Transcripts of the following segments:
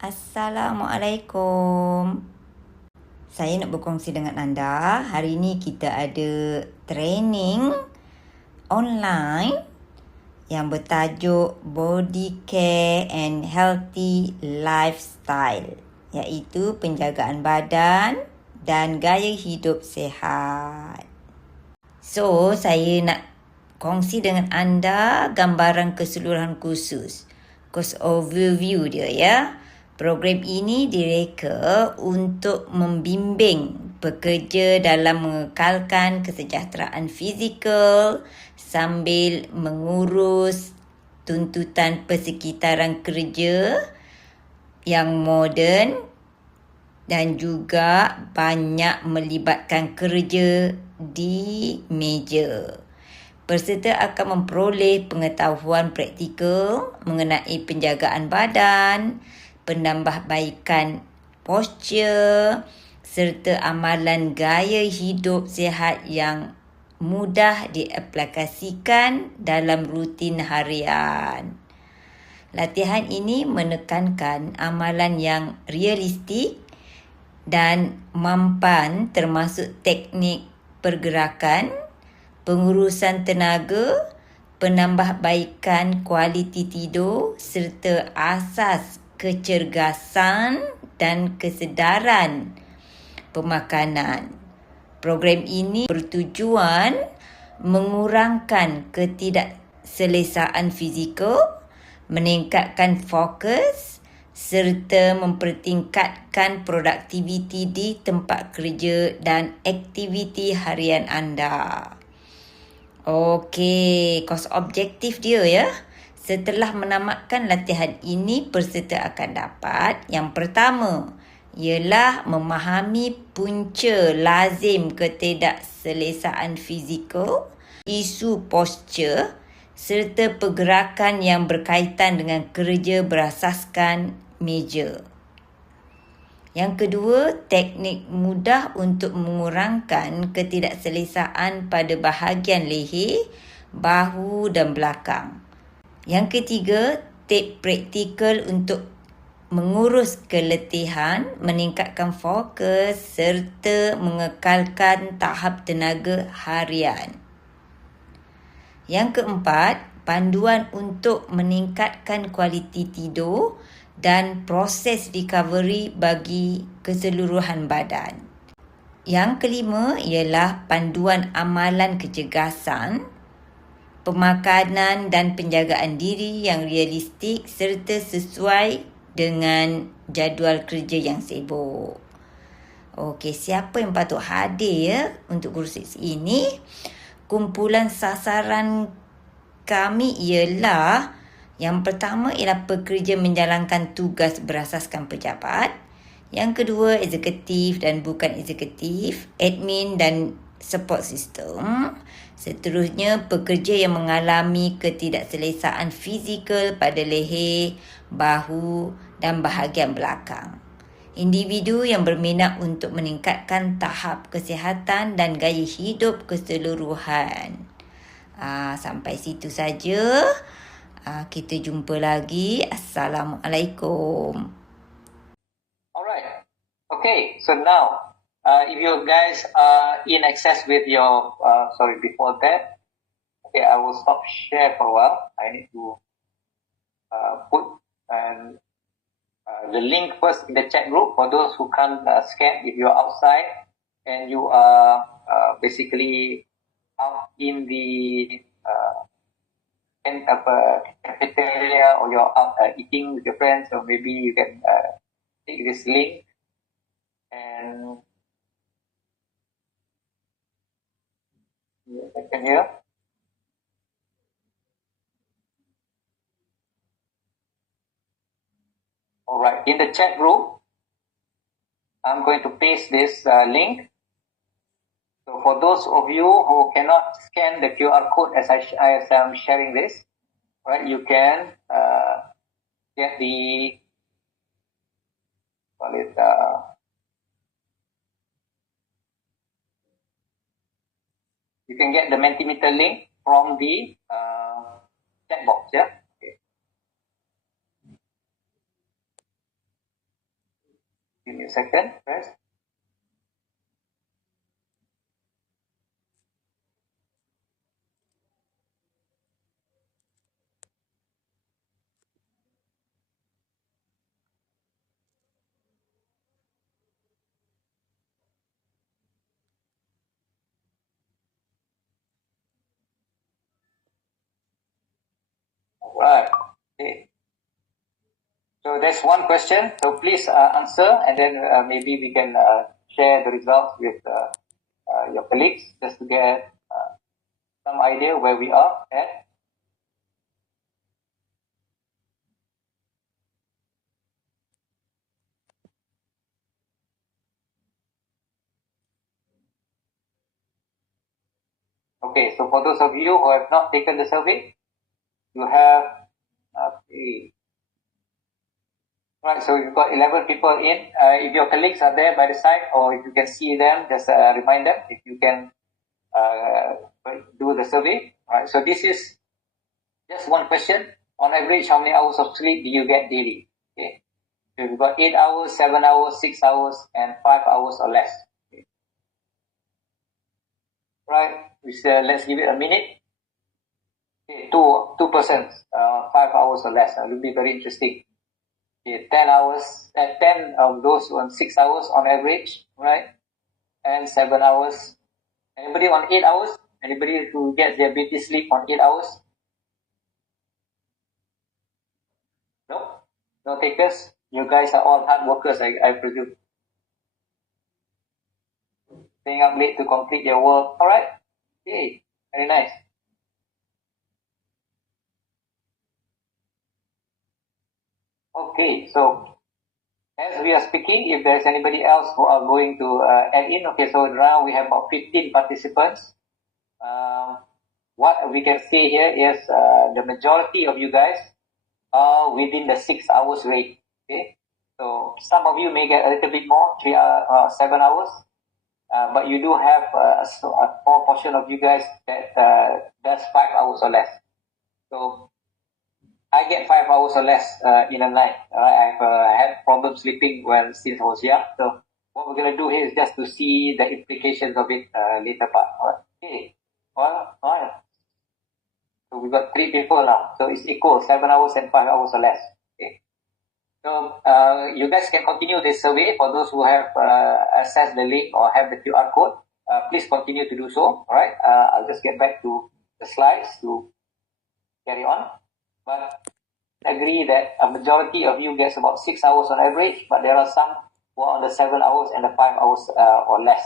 Assalamualaikum. Saya nak berkongsi dengan anda. Hari ini kita ada training online yang bertajuk Body Care and Healthy Lifestyle, iaitu penjagaan badan dan gaya hidup sihat. So, saya nak kongsi dengan anda gambaran keseluruhan khusus. Course overview dia ya. Program ini direka untuk membimbing pekerja dalam mengekalkan kesejahteraan fizikal sambil mengurus tuntutan persekitaran kerja yang moden dan juga banyak melibatkan kerja di meja. Peserta akan memperoleh pengetahuan praktikal mengenai penjagaan badan, penambahbaikan postur serta amalan gaya hidup sihat yang mudah diaplikasikan dalam rutin harian. Latihan ini menekankan amalan yang realistik dan mampan termasuk teknik pergerakan, pengurusan tenaga, penambahbaikan kualiti tidur serta asas kecergasan dan kesedaran pemakanan. Program ini bertujuan mengurangkan ketidakselesaan fizikal, meningkatkan fokus serta mempertingkatkan produktiviti di tempat kerja dan aktiviti harian anda. Okey, kos objektif dia ya. Setelah menamatkan latihan ini, peserta akan dapat yang pertama ialah memahami punca lazim ketidakselesaan fizikal, isu postur serta pergerakan yang berkaitan dengan kerja berasaskan meja. Yang kedua, teknik mudah untuk mengurangkan ketidakselesaan pada bahagian leher, bahu dan belakang. Yang ketiga, tip praktikal untuk mengurus keletihan, meningkatkan fokus serta mengekalkan tahap tenaga harian. Yang keempat, panduan untuk meningkatkan kualiti tidur dan proses recovery bagi keseluruhan badan. Yang kelima ialah panduan amalan kecergasan, pemakanan dan penjagaan diri yang realistik serta sesuai dengan jadual kerja yang sibuk. Okey, siapa yang patut hadir ya untuk kursus ini? Kumpulan sasaran kami ialah yang pertama ialah pekerja menjalankan tugas berasaskan pejabat. Yang kedua, eksekutif dan bukan eksekutif, admin dan support system. Seterusnya, pekerja yang mengalami ketidakselesaan fizikal pada leher, bahu dan bahagian belakang. Individu yang berminat untuk meningkatkan tahap kesihatan dan gaya hidup keseluruhan. Sampai situ saja. Kita jumpa lagi. Assalamualaikum. Alright. Okay, so now, if you guys are in access with your, before that, okay, I will stop share for a while. I need to put the link first in the chat group for those who can't scan. If you're outside and you are basically out in the cafeteria or you're out eating with your friends, or maybe you can take this link and second here. Alright, in the chat group, I'm going to paste this link. So for those of you who cannot scan the QR code as I'm sharing this, right, you can get the you can get the Mentimeter link from the chat box, yeah. Okay. Give me a second, press. Alright, okay. So there's one question, so please answer, and then maybe we can share the results with your colleagues just to get some idea where we are at. Okay, so for those of you who have not taken the survey, you have, okay. Right, so you've got 11 people in. If your colleagues are there by the side, or if you can see them, just remind them if you can do the survey. Right, so this is just one question. On average, how many hours of sleep do you get daily? Okay, so you've got 8 hours, 7 hours, 6 hours, and 5 hours or less. Okay. Right, let's give it a minute. Okay, two persons, 5 hours or less. It will be very interesting. Okay, 10 hours, 10 of those on 6 hours on average, right? And 7 hours. Anybody on 8 hours? Anybody who gets their beauty sleep on 8 hours? No? No takers? You guys are all hard workers, I presume. Staying up late to complete your work. Alright? Okay, very nice. Okay, so as we are speaking, if there's anybody else who are going to add in, okay, so now we have about 15 participants. What we can see here is the majority of you guys are within the 6 hours rate. Okay, so some of you may get a little bit more, 7 hours, but you do have a small portion of you guys that does 5 hours or less. So I get 5 hours or less in a night. I've had problems sleeping since I was young. So what we're going to do here is just to see the implications of it later part. Okay. Well, alright. So we've got 3 people now. So it's equal, 7 hours and 5 hours or less. Okay. So you guys can continue this survey. For those who have accessed the link or have the QR code, please continue to do so. Alright. I'll just get back to the slides to carry on. But I agree that a majority of you gets about 6 hours on average, but there are some who are on the 7 hours and the 5 hours or less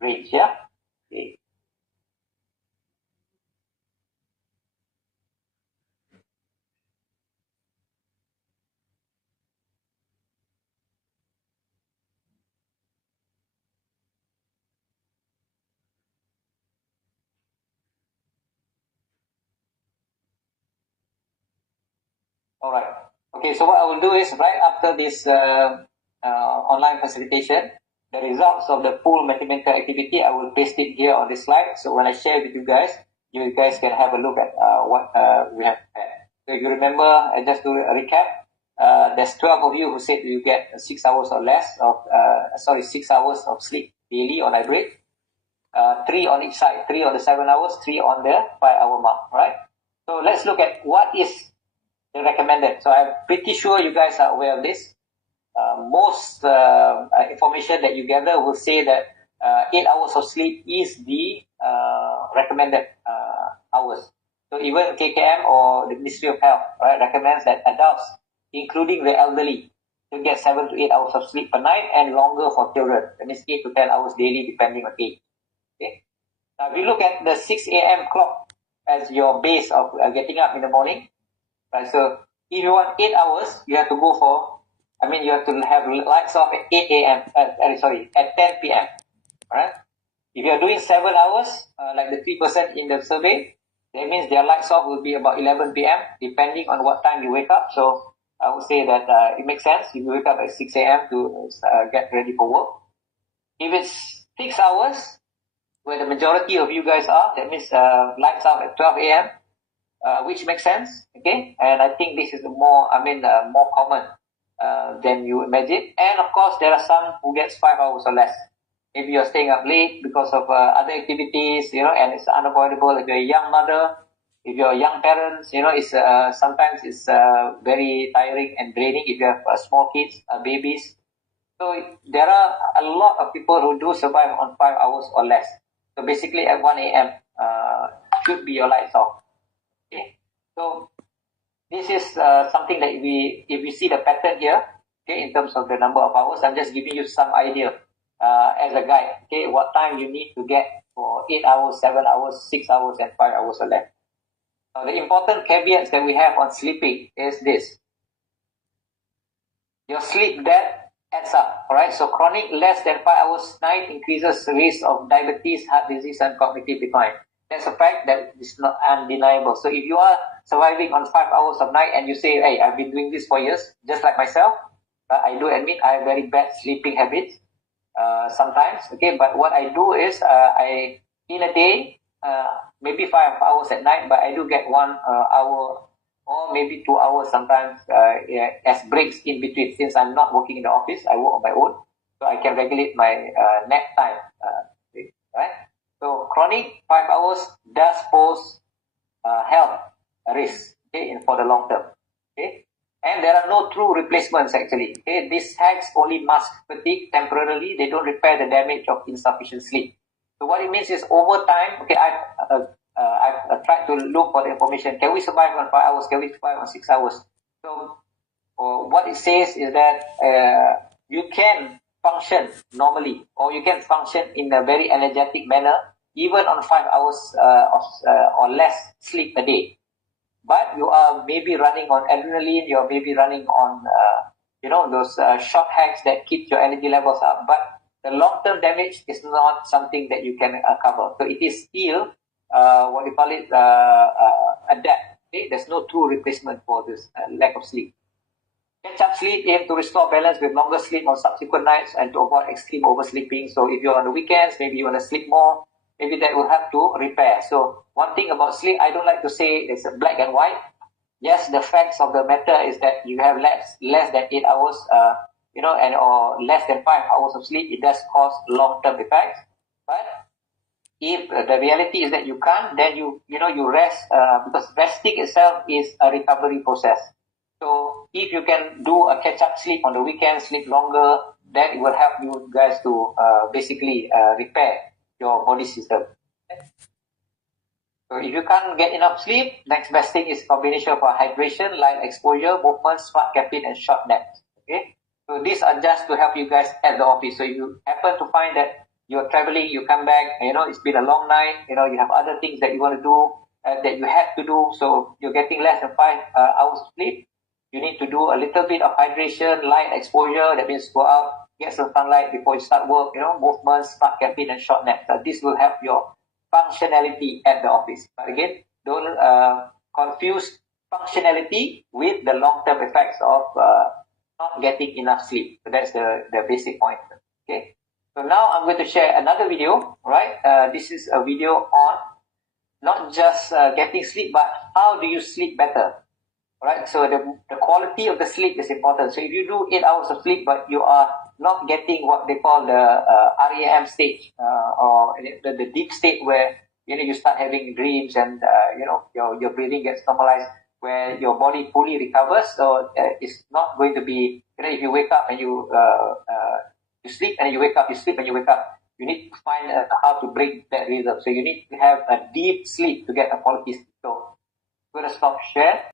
range. Yeah. Okay. All right. Okay, so what I will do is right after this online facilitation, the results of the full mathematical activity, I will paste it here on this slide. So when I share with you guys can have a look at what we have had. So if you remember, just to recap, there's 12 of you who said you get 6 hours or less of, 6 hours of sleep daily on average. 3 on each side, 3 on the 7 hours, 3 on the 5 hour mark, right? So let's look at what is recommended. So I'm pretty sure you guys are aware of this. Most information that you gather will say that 8 hours of sleep is the recommended hours. So even KKM or the Ministry of Health, right, recommends that adults, including the elderly, should get 7 to 8 hours of sleep per night and longer for children. That means 8 to 10 hours daily depending on age. Okay. Now if you look at the 6 a.m. clock as your base of getting up in the morning, right, so if you want 8 hours, you have to go for, you have to have lights off at 8 a.m. At 10 p.m. Alright? If you are doing 7 hours, like the 3% in the survey, that means their lights off will be about 11 p.m. depending on what time you wake up. So I would say that it makes sense if you wake up at 6 a.m. to get ready for work. If it's 6 hours, where the majority of you guys are, that means lights out at 12 a.m., which makes sense, okay? And I think this is more common than you imagine. And of course, there are some who gets 5 hours or less. Maybe you're staying up late because of other activities, and it's unavoidable. If you're a young mother, if you're young parents, it's sometimes it's very tiring and draining if you have small kids, babies. So there are a lot of people who do survive on 5 hours or less. So basically at 1 a.m. Should be your lights off. Okay. So this is something that if we see the pattern here, okay, in terms of the number of hours, I'm just giving you some idea as a guide. Okay, what time you need to get for 8 hours, 7 hours, 6 hours, and 5 hours or less. The important caveats that we have on sleeping is this. Your sleep debt adds up. Alright, so chronic less than 5 hours night increases the risk of diabetes, heart disease, and cognitive decline. That's a fact that is not undeniable. So if you are surviving on 5 hours of night and you say, hey, I've been doing this for years, just like myself, I do admit I have very bad sleeping habits sometimes. Okay, but what I do is I in a day, maybe 5 hours at night, but I do get 1 hour or maybe 2 hours sometimes as breaks in between. Since I'm not working in the office, I work on my own, so I can regulate my nap time. Right? So chronic 5 hours does pose health risk, okay, for the long term. Okay, and there are no true replacements actually. Okay, these hacks only mask fatigue temporarily. They don't repair the damage of insufficient sleep. So what it means is over time. Okay, I've tried to look for the information. Can we survive on 5 hours? Can we survive on 6 hours? So what it says is that you can function normally, or you can function in a very energetic manner, even on 5 hours or less sleep a day. But you are maybe running on adrenaline, you're maybe running on, those short hacks that keep your energy levels up. But the long-term damage is not something that you can cover. So it is still, adapt. Okay? There's no true replacement for this lack of sleep. Catch-up sleep aim to restore balance with longer sleep on subsequent nights and to avoid extreme oversleeping. So if you're on the weekends, maybe you want to sleep more, maybe that will help to repair. So one thing about sleep, I don't like to say it's black and white. Yes, the facts of the matter is that you have less than 8 hours, or less than 5 hours of sleep. It does cause long-term effects. But if the reality is that you can't, then you rest, because resting itself is a recovery process. So if you can do a catch-up sleep on the weekend, sleep longer, then it will help you guys to basically repair your body system. So if you can't get enough sleep, next best thing is combination of hydration, light exposure, movement, smart caffeine, and short naps. Okay. So these are just to help you guys at the office. So if you happen to find that you're traveling, you come back, it's been a long night, you have other things that you want to do, that you had to do, so you're getting less than 5 hours of sleep. You need to do a little bit of hydration, light exposure. That means go out, get some sunlight before you start work, movement, smart caffeine, and short naps. This will help your functionality at the office. But again, don't confuse functionality with the long-term effects of not getting enough sleep. So that's the basic point. Okay. So now I'm going to share another video, right? This is a video on not just getting sleep, but how do you sleep better? Right, so the quality of the sleep is important. So if you do 8 hours of sleep, but you are not getting what they call the REM stage, or the deep state where you start having dreams and your breathing gets normalized, where your body fully recovers. So it's not going to be, if you wake up and you sleep and you wake up, you sleep and you wake up. You need to find how to break that rhythm. So you need to have a deep sleep to get a quality sleep. So I'm going to stop share.